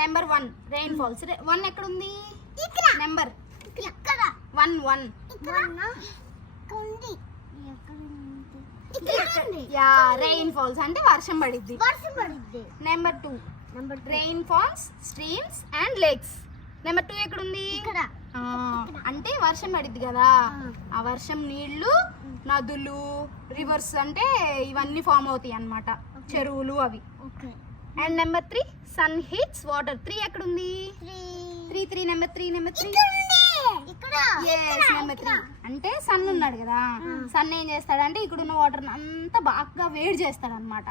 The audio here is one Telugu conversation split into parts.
Number 1 rain falls. 1 ఎక్కడ ఉంది? నెంబర్ 1 యా రెయిన్ ఫాల్స్ అంటే వర్షం పడిద్ది. Number 2 rain falls streams and lakes. Number 2 ఎక్కడ ఉంది? అంటే వర్షం పడిద్ది కదా, ఆ వర్షం నీళ్లు నదులు రివర్స్ అంటే ఇవన్నీ ఫామ్ అవుతాయి అన్నమాట, చెరువులు అవి. And number 3 sun heats water. 3 ఎక్కడ ఉంది? 3 నెంబర్ 3 నెంబర్ 3 అంటే సన్ ఉన్నాడు కదా, సన్ ఏం చేస్తాడంటే ఇక్కడ ఉన్న వాటర్ అంతా బాగా వేడి చేస్తాడు అనమాట.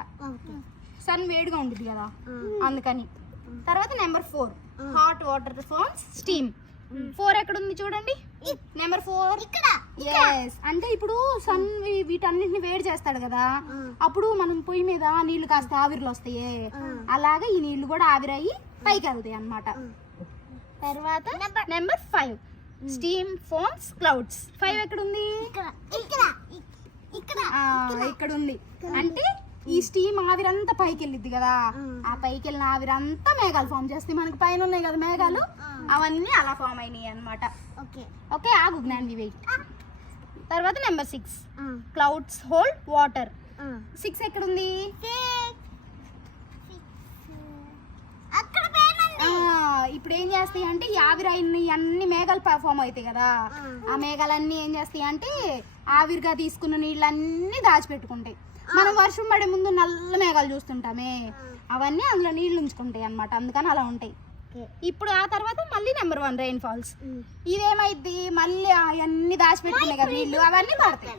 సన్ వేడిగా ఉంటుంది కదా అందుకని. తర్వాత number 4 hot water forms steam. 4 ఎక్కడ ఉంది చూడండి? నెంబర్ 4 ఎస్ అంటే ఇప్పుడు సన్ వీటన్నిటిని వేడి చేస్తాడు కదా, అప్పుడు మనం పొయ్యి మీద నీళ్లు కాస్త ఆవిరిలో వస్తాయి, అలాగే ఈ నీళ్లు కూడా ఆవిరయ్యి పైకి వెళ్తాయి అన్నమాట. తర్వాత నెంబర్ 5 స్టీమ్ ఫార్మ్స్ క్లౌడ్స్. 5 ఎక్కడ ఉంది? ఇక్కడ ఉంది. అంటే ఈ స్టీమ్ ఆవిరంతా పైకి వెళ్ళిద్ది కదా, ఆ పైకి వెళ్ళిన ఆవిరంతా మేఘాలు ఫామ్ చేస్తాయి. మనకి పైన ఉన్నాయి కదా మేఘాలు, అవన్నీ అలా ఫామ్ అయినాయి అన్నమాట. ఓకే ఆగు జ్ఞాన్ వెయిట్. తర్వాత నెంబర్ 6 క్లౌడ్స్ హోల్డ్ వాటర్. 6 ఎక్కడ ఉంది? ఇప్పుడు ఏం చేస్తాయి అంటే ఈ ఆవిరైన అన్ని మేఘాలు ఫామ్ అవుతాయి కదా, ఆ మేఘాలన్నీ ఏం చేస్తాయి అంటే ఆవిరిగా తీసుకున్న నీళ్ళన్నీ దాచిపెట్టుకుంటాయి. మనం వర్షం పడే ముందు నల్ల మేఘాలు చూస్తుంటామే, అవన్నీ అందులో నీళ్లు ఉంచుకుంటాయి అన్నమాట, అందుకని అలా ఉంటాయి. ఇప్పుడు ఆ తర్వాత మళ్ళీ నెంబర్ 1 రెయిన్ ఫాల్స్. ఇదేమైద్ది మళ్ళీ అవన్నీ దాచిపెట్టుకున్నాయి కదా నీళ్లు, అవన్నీ పడతాయి.